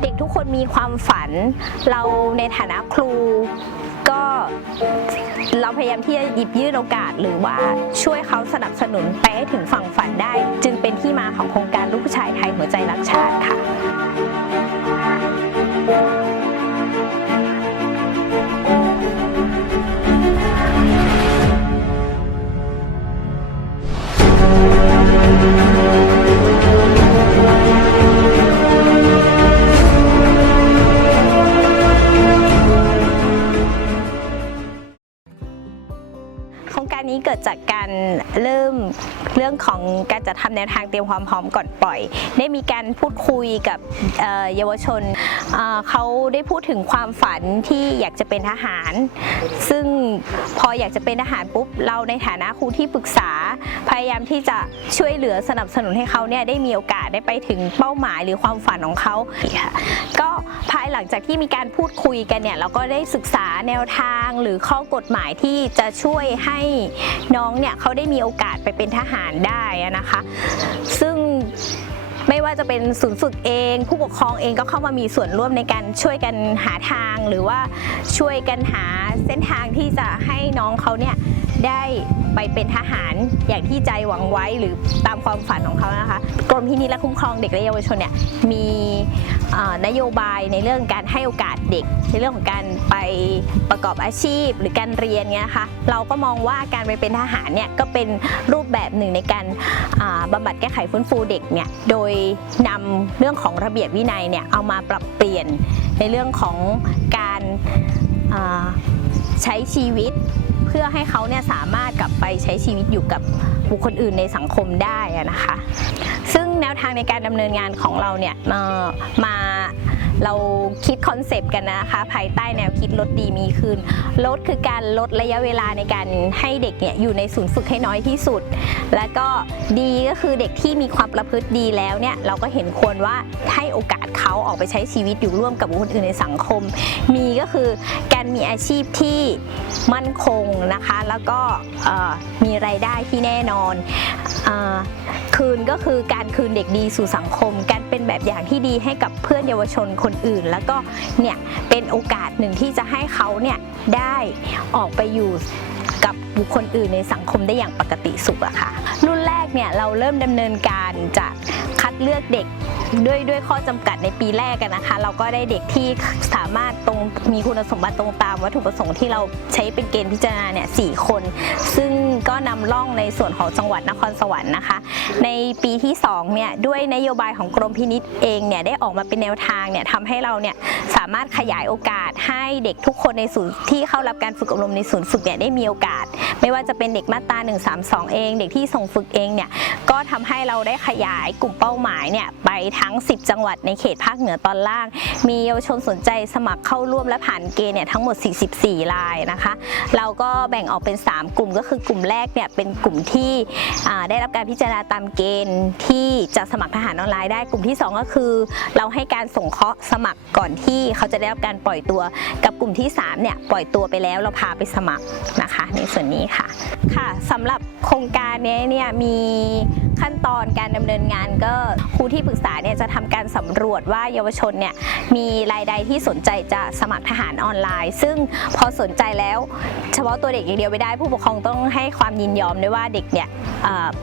เด็กทุกคนมีความฝัน เราในฐานะครู ก็เราพยายามที่จะหยิบยื่นโอกาส หรือว่าช่วยเขาสนับสนุนไปให้ถึงฝั่งฝันได้ จึงเป็นที่มาของโครงการลูกผู้ชายไทยหัวใจรักชาติค่ะ การจัดทำแนวทางเตรียมความพร้อมก่อนปล่อย ได้มีการพูดคุยกับเยาวชนเขาได้พูดถึงความฝันที่อยากจะเป็นทหาร ซึ่งพออยากจะเป็นทหารปุ๊บเราในฐานะครูที่ปรึกษา พยายามที่จะช่วยเหลือสนับสนุนให้เขาเนี่ยได้มีโอกาสได้ไปถึงเป้าหมายหรือความฝันของเขาค่ะก็ภายหลังจากที่มีการพูดคุยกันเนี่ยเราก็ได้ศึกษาแนวทางหรือข้อกฎหมายที่จะช่วยให้น้องเนี่ยเขาได้มีโอกาสไปเป็นทหารได้นะคะ ซึ่งไม่ว่าจะเป็นศูนย์ฝึกเอง ผู้ปกครองเองก็เข้ามามีส่วนร่วมในการช่วยกันหาทางหรือว่าช่วยกันหาเส้นทางที่จะให้น้องเขาเนี่ย ได้ไปเป็นทหารอย่างที่ใจหวังไว้หรือตามความฝันของเขานะคะกรมพินิจและคุ้มครองเด็กและเยาวชนเนี่ยมีนโยบายในเรื่องการให้โอกาสเด็ก ในเรื่องของการไปประกอบอาชีพ หรือการเรียนเงี้ยนะคะเราก็มองว่าการไปเป็นทหารเนี่ยก็เป็นรูปแบบหนึ่งในการอ่าบำบัดแก้ไขฟื้นฟูเด็กเนี่ยโดยนำเรื่องของระเบียบวินัยเนี่ยเอามาปรับเปลี่ยนในเรื่องของการใช้ชีวิต พื่อให้เขาเนี่ยสามารถกลับไปใช้ชีวิตอยู่กับบุคคลอื่นในสังคมได้นะคะ ซึ่งแนวทางในการดำเนินงานของเราเนี่ยมา เราคิดคอนเซปต์กันนะคะ ภายใต้แนวคิดลดดีมีคืนลดคือการลดระยะเวลาในการให้เด็กเนี่ยอยู่ในศูนย์ฝึกให้น้อยที่สุด แล้วก็ดีก็คือเด็กที่มีความประพฤติดีแล้วเนี่ยเราก็เห็นควรว่าให้โอกาสเขาออกไปใช้ชีวิตอยู่ร่วมกับบุคคลอื่นในสังคม มีก็คือการมีอาชีพที่มั่นคงนะคะ แล้วก็มีรายได้ที่แน่นอนอคืนก็คือการคืนเด็กดีสู่สังคม การเป็นแบบอย่างที่ดีให้กับเพื่อนเยาวชนคนอื่น แล้วก็เนี่ยเป็นโอกาสหนึ่งที่จะให้เขาเนี่ยได้ออกไปอยู่กับบุคคลอื่นในสังคมได้อย่างปกติสุขอะค่ะ รุ่นแรกเนี่ยเราเริ่มดำเนินการจาก เลือกเด็กด้วยด้วยข้อจำกัดในปีแรกกันนะคะ เราก็ได้เด็กที่สามารถตรงมีคุณสมบัติตรงตามวัตถุประสงค์ที่เราใช้เป็นเกณฑ์พิจารณาเนี่ยสคน ซึ่งก็นำร่องในส่วนของจังหวัดนครสวรรค์นะคะ ในปีที่2เนี่ยด้วยนโยบายของกรมพินิษเองเนี่ยได้ออกมาเป็นแนวทางเนี่ยทำให้เราเนี่ยสามารถขยายโอกาสให้เด็กทุกคนในศูนย์ที่เข้ารับการฝึกอบรมในศูนย์ฝึกเนี่ยได้มีโอกาส ไม่ว่าจะเป็นเด็กมาตรา132 เอง เด็กที่ส่งฝึกเองเนี่ยก็ทำให้เราได้ขยายกลุ่มเป้าหมายเนี่ยไปทั้ง 10 จังหวัดในเขตภาคเหนือตอนล่าง มีเยาวชนสนใจสมัครเข้าร่วมและผ่านเกณฑ์เนี่ยทั้งหมด 44 รายนะคะ เราก็แบ่งออกเป็น 3 กลุ่มก็คือกลุ่มแรกเนี่ยเป็นกลุ่มที่ได้รับการพิจารณาตามเกณฑ์ที่จะสมัครทหารออนไลน์ได้ กลุ่มที่ 2 ก็คือ เราให้การส่งเคราะห์สมัครก่อนที่เขาจะได้รับการปล่อยตัว กับกลุ่มที่3เนี่ยปล่อยตัวไปแล้วเราพาไปสมัครนะคะ ในส่วนนี้ค่ะค่ะสำหรับโครงการนี้เนี่ยมีขั้นตอนการดำเนินงานก็ครูที่ปรึกษาเนี่ยจะทำการสำรวจว่าเยาวชนเนี่ยมีรายใดที่สนใจจะสมัครทหารออนไลน์ ซึ่งพอสนใจแล้ว เฉพาะตัวเด็กอย่างเดียวไม่ได้ ผู้ปกครองต้องให้ความยินยอมด้วยว่าเด็กเนี่ย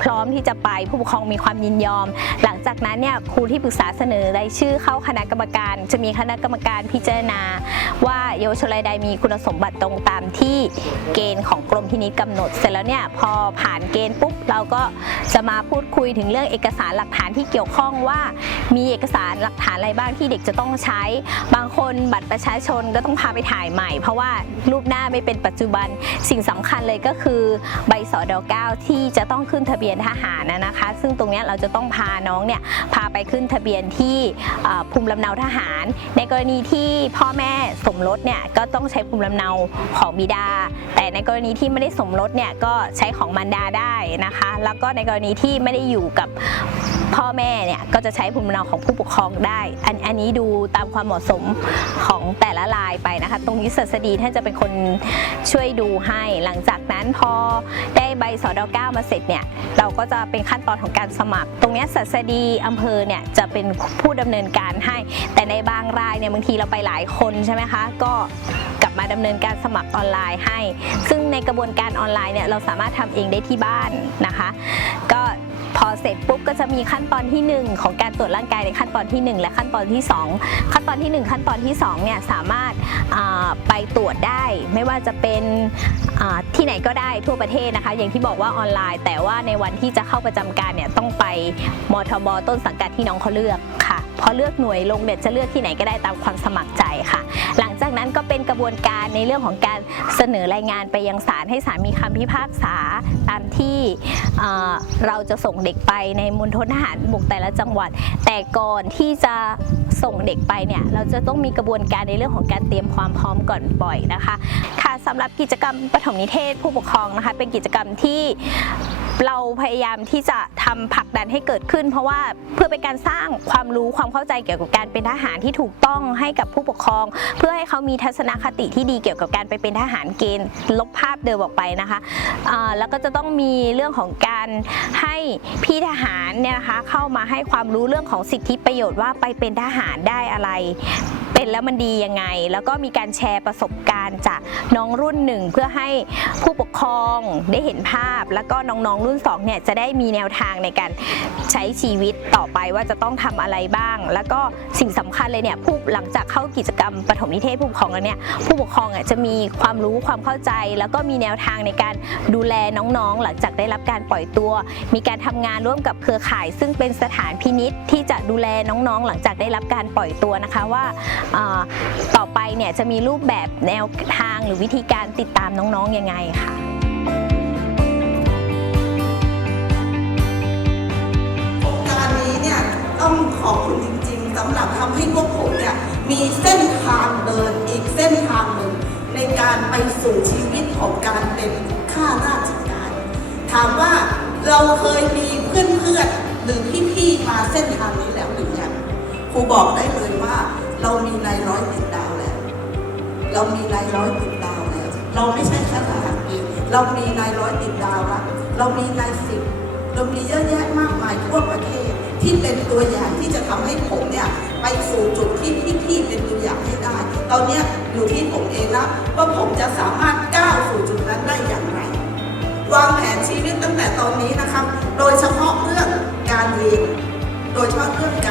พร้อมที่จะไปผู้ปกครองมีความยินยอม หลังจากนั้นเนี่ยครูที่ปรึกษาเสนอรายชื่อเข้าคณะกรรมการ จะมีคณะกรรมการพิจารณา ว่าเยาวชนรายใดมีคุณสมบัติตรงตามที่เกณฑ์ของกรมพินิจกำหนด เสร็จแล้วเนี่ยพอผ่านเกณฑ์ปุ๊บเราก็จะมาพูดดคุยถึงเรื่องเอกสารหลักฐานที่เกี่ยวข้องว่า มีเอกสารหลักฐานอะไรบ้างที่เด็กจะต้องใช้ บางคนบัตรประชาชนก็ต้องพาไปถ่ายใหม่ เพราะว่ารูปหน้าไม่เป็นปัจจุบันสิ่งสำคัญเลยก็คือใบสอด9ที่จะต้องขึ้นทะเบียนทหารนะคะ ซึ่งตรงนี้เราจะต้องพาน้องเนี่ยพาไปขึ้นทะเบียนที่ภูมิลำเนาทหาร ในกรณีที่พ่อแม่สมรสเนี่ยก็ต้องใช้ภูมิลำเนาของบิดา แต่ในกรณีที่ไม่ได้สมรสเนี่ยก็ใช้ของมารดาได้นะคะ แล้วก็ในกรณีที่ไม่ไม่ได้อยู่กับพ่อแม่เนี่ยก็จะใช้ภูมิลำเนาของผู้ปกครองได้ อันอันนี้ดูตามความเหมาะสมของแต่ละรายไปนะคะ ตรงนี้ศัสดีท่านจะเป็นคนช่วยดูให้ หลังจากนั้นพอได้ใบสอดเก้ามาเสร็จเนี่ยเราก็จะเป็นขั้นตอนของการสมัคร ตรงนี้ศัสดีอำเภอเนี่ยจะเป็นผู้ดำเนินการให้ แต่ในบางรายเนี่ยบางทีเราไปหลายคนใช่ไหมคะ ก็กลับมาดำเนินการสมัครออนไลน์ให้ ซึ่งในกระบวนการออนไลน์เนี่ยเราสามารถทำเองได้ที่บ้านนะคะ ก็ พอเสร็จปุ๊บก็จะมีขั้นตอนที่ 1 ของการตรวจร่างกายในขั้นตอนที่ 1 และขั้นตอนที่ 2 ขั้นตอนที่ 1 ขั้นตอนที่2เนี่ยสามารถไปตรวจได้ ไม่ว่าจะเป็นที่ไหนก็ได้ทั่วประเทศนะคะ อย่างที่บอกว่าออนไลน์ แต่ว่าในวันที่จะเข้าประจำการเนี่ยต้องไปมทบต้นสังกัดที่น้องเขาเลือกค่ะพอเลือกหน่วยลงเนี่ยจะเลือกที่ไหนก็ได้ตามความสมัครใจค่ะ หลังจากนั้นก็เป็นกระบวนการในเรื่องของการเสนอรายงานไปยังศาลให้ศาลมีคำพิพากษาตามที่เราจะส่งเด็กไปในมณฑลทหารบกแต่ละจังหวัด แต่ก่อนที่จะส่งเด็กไปเนี่ยเราจะต้องมีกระบวนการในเรื่องของการเตรียมความพร้อมก่อนปล่อยนะคะ ค่ะสำหรับกิจกรรมปฐมนิเทศผู้ปกครองนะคะ เป็นกิจกรรมที่ เราพยายามที่จะทำผลักดันให้เกิดขึ้น เพราะว่าเพื่อเป็นการสร้างความรู้ความเข้าใจเกี่ยวกับการเป็นทหารที่ถูกต้องให้กับผู้ปกครอง เพื่อให้เขามีทัศนคติที่ดีเกี่ยวกับการไปเป็นทหารเกณฑ์ ลบภาพเดิมออกไปนะคะแล้วก็จะต้องมีเรื่องของการให้พี่ทหารเนี่ยนะคะเข้ามาให้ความรู้เรื่องของสิทธิประโยชน์ว่าไปเป็นทหารได้อะไร เป็นแล้วมันดียังไง แล้วก็มีการแชร์ประสบการณ์จากน้องรุ่นหนึ่งเพื่อให้ผู้ปกครองได้เห็นภาพ แล้วก็น้องๆรุ่นสองเนี่ยจะได้มีแนวทางในการใช้ชีวิตต่อไปว่าจะต้องทำอะไรบ้าง แล้วก็สิ่งสำคัญเลยเนี่ยผู้หลังจากเข้ากิจกรรมปฐมนิเทศผู้ปกครองแล้วเนี่ยผู้ปกครองอะจะมีความรู้ความเข้าใจ แล้วก็มีแนวทางในการดูแลน้องๆ หลังจากได้รับการปล่อยตัว มีการทำงานร่วมกับเครือข่าย ซึ่งเป็นสถานพินิษที่จะดูแลน้องๆ หลังจากได้รับการปล่อยตัวนะคะว่าต่อไปเนี่ยจะมีรูปแบบแนวทางหรือวิธีการติดตามน้องๆยังไงค่ะการนี้เนี่ยต้องขอบคุณจริงๆสำหรับทำให้พวกผมเนี่ยมีเส้นทางเดินอีกเส้นทางหนึ่งในการไปสู่ชีวิตของการเป็นข้าราชการ ถามว่าเราเคยมีเพื่อนๆหรือพี่ๆมาเส้นทางนี้แล้วหรือยังครูบอกได้เลยว่า เรามีนายร้อยติดดาวแล้ว เรามีนายร้อยติดดาวแล้ว เราไม่ใช่แค่ทหารเองเรามีนายร้อยติดดาวละเรามีนายสิบเรามีเยอะแยะมากมายทั่วประเทศที่เป็นตัวอย่างที่จะทำให้ผมเนี่ยไปสู่จุดที่พี่ๆเป็นตัวอย่างให้ได้ ตอนนี้อยู่ที่ผมเองละว่าผมจะสามารถก้าวสู่จุดนั้นได้อย่างไร วางแผนชีวิตตั้งแต่ตอนนี้นะครับ โดยเฉพาะเรื่องการเรียน โดยเฉพาะเรื่องก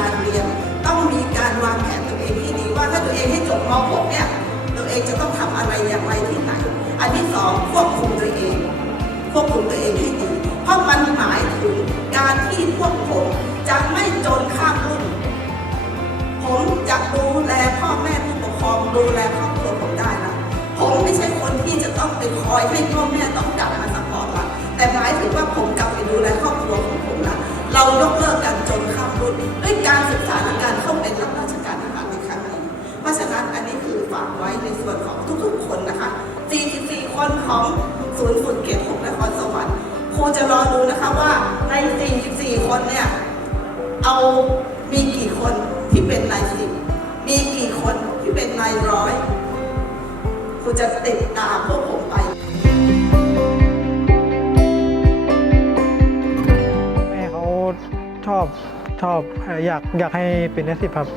าร ที่สองควบคุมตัวเอง ควบคุมตัวเองให้ดี เพราะมันหมายถึงการที่พวกผมจะไม่จนข้ามรุ่น ผมจะดูแลพ่อแม่ผู้ปกครองดูแลครอบครัวผมได้นะผมไม่ใช่คนที่จะต้องไปคอยให้พ่อแม่ต้องกลับมาสปอร์ตละแต่หมายถึงว่าผมกลับไปดูแลครอบครัวของผมละเรายกเลิกการจนข้ามรุ่นด้วยการศึกษาและการเข้าเป็นรับราชการทหารในครั้งนี้ เพราะฉะนั้นอันนี้คือฝากไว้ในส่วนของทุกๆคนนะคะ44ค นของศูนย์ฝึกเขต6นครสวรรค์ครูจะรอดูนะคะว่าใน 44 คนเนี่ย เอามีกี่คนที่เป็นนายสิบมีกี่คนที่เป็นนายร้อยครูจะติดตามพวกผมไปแม่เขาชอบชอบอยากอยากให้เป็นนสิบครับ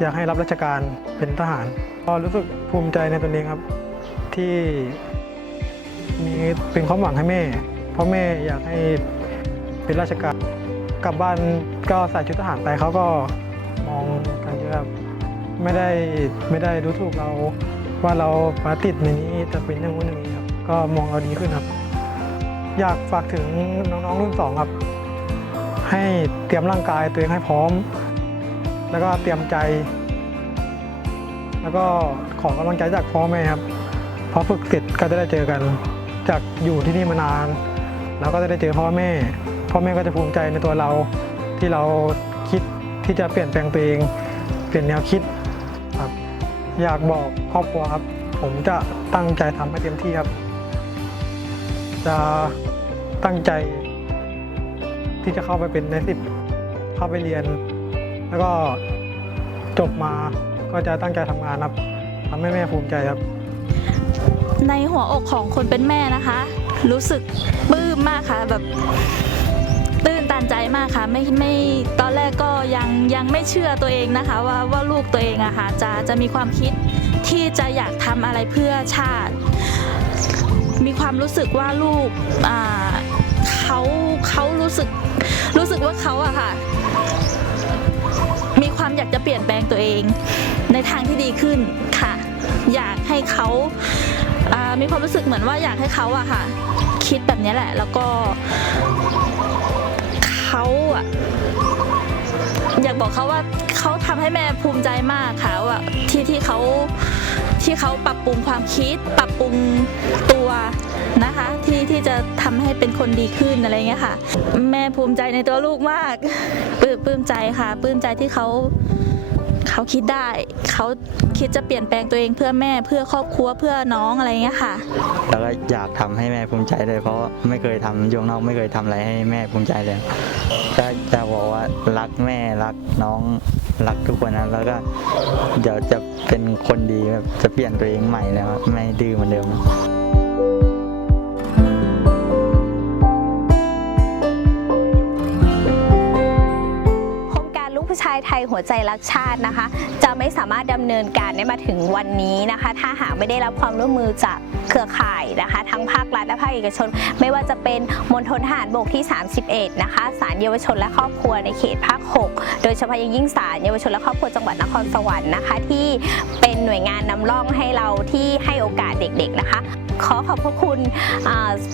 อยากให้รับราชการเป็นทหารก็รู้สึกภูมิใจในตัวเองครับที่ มีเป็นความหวังให้แม่ เพราะแม่อยากให้เป็นราชการกลับบ้านก็ใส่ชุดทหารไปเขาก็มองกันเยอะครับไม่ได้ไม่ได้ดูถูกเราว่าเรามาติดในนี้จะเป็นอย่างนู้นอย่างนี้ครับ ก็มองเราดีขึ้นครับ อยากฝากถึงน้องๆรุ่นสองครับ ให้เตรียมร่างกายตัวเองให้พร้อม แล้วก็เตรียมใจ แล้วก็ขอกำลังใจจากพ่อแม่ครับพอฝึกเสร็จก็จะได้เจอกัน จากอยู่ที่นี่มานาน เราก็จะได้เจอพ่อแม่ พ่อแม่ก็จะภูมิใจในตัวเราที่เราคิดที่จะเปลี่ยนแปลงตัวเอง เปลี่ยนแนวคิดครับอยากบอกครอบครัวครับ ผมจะตั้งใจทำให้เต็มที่ครับ จะตั้งใจ ที่จะเข้าไปเป็นในสิบเข้าไปเรียน แล้วก็จบมาก็จะตั้งใจทำงานครับทำให้แม่ภูมิใจครับ ในหัวอกของคนเป็นแม่นะคะ รู้สึกปลื้มมากค่ะแบบตื้นตันใจมากค่ะไม่ไม่ตอนแรกก็ยังยังไม่เชื่อตัวเองนะคะ ว่าว่าลูกตัวเองอะค่ะจะจะมีความคิดที่จะอยากทำอะไรเพื่อชาติ มีความรู้สึกว่าลูกอ่าเขาเขารู้สึกรู้สึกว่าเขาอะค่ะ มีความอยากจะเปลี่ยนแปลงตัวเอง ในทางที่ดีขึ้นค่ะ อยากให้เขา มีความรู้สึกเหมือนว่าอยากให้เขาอะค่ะ คิดแบบนี้แหละ แล้วก็เขาอะอยากบอกเขาว่าเขาทำให้แม่ภูมิใจมากค่ะว่าที่ที่เขาที่เขาปรับปรุงความคิด ปรับปรุงตัวนะคะที่ที่จะทำให้เป็นคนดีขึ้นอะไรเงี้ยค่ะ แม่ภูมิใจในตัวลูกมากปลื้มปลื้มใจค่ะปลื้มใจที่เขา เขาคิดได้ เขาคิดจะเปลี่ยนแปลงตัวเองเพื่อแม่เพื่อครอบครัวเพื่อน้องอะไรเงี้ยค่ะ แล้วก็อยากทำให้แม่ภูมิใจเลยเพราะไม่เคยทำยู่ข้างนอกไม่เคยทำอะไรให้แม่ภูมิใจเลยก็จะบอกว่ารักแม่รักน้องรักทุกคนนะแล้วก็เดี๋ยวจะเป็นคนดีแบบจะเปลี่ยนตัวเองใหม่แล้วไม่ดื้อเหมือนเดิม ไทยหัวใจรักชาตินะคะ จะไม่สามารถดำเนินการได้มาถึงวันนี้นะคะ ถ้าหากไม่ได้รับความร่วมมือจากเครือข่ายนะคะ ทั้งภาครัฐและภาคเอกชน ไม่ว่าจะเป็นมณฑลทหารบกที่ 31 นะคะศาลเยาวชนและครอบครัวในเขตภาค 6 โดยเฉพาะอย่างยิ่งศาลเยาวชนและครอบครัวจังหวัดนครสวรรค์นะคะ ที่เป็นหน่วยงานนำร่องให้เราที่ให้โอกาสเด็กๆนะคะ ขอขอบพระคุณ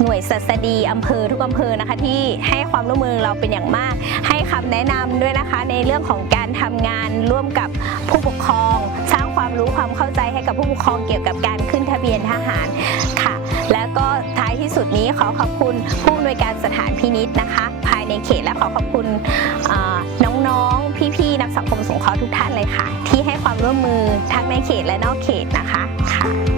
หน่วยศัสดีอำเภอทุกอำเภอนะคะ ที่ให้ความร่วมมือเราเป็นอย่างมาก ให้คำแนะนำด้วยนะคะ ในเรื่องของการทำงานร่วมกับผู้ปกครอง สร้างความรู้ความเข้าใจให้กับผู้ปกครองเกี่ยวกับการขึ้นทะเบียนทหารค่ะ แล้วก็ท้ายที่สุดนี้ขอขอบคุณผู้อำนวยการสถานพินิษนะคะ ภายในเขตและขอขอบคุณน้องๆพี่ๆนักสังคมสงเคราะห์ทุกท่านเลยค่ะ ที่ให้ความร่วมมือทั้งในเขตและนอกเขตนะคะค่ะ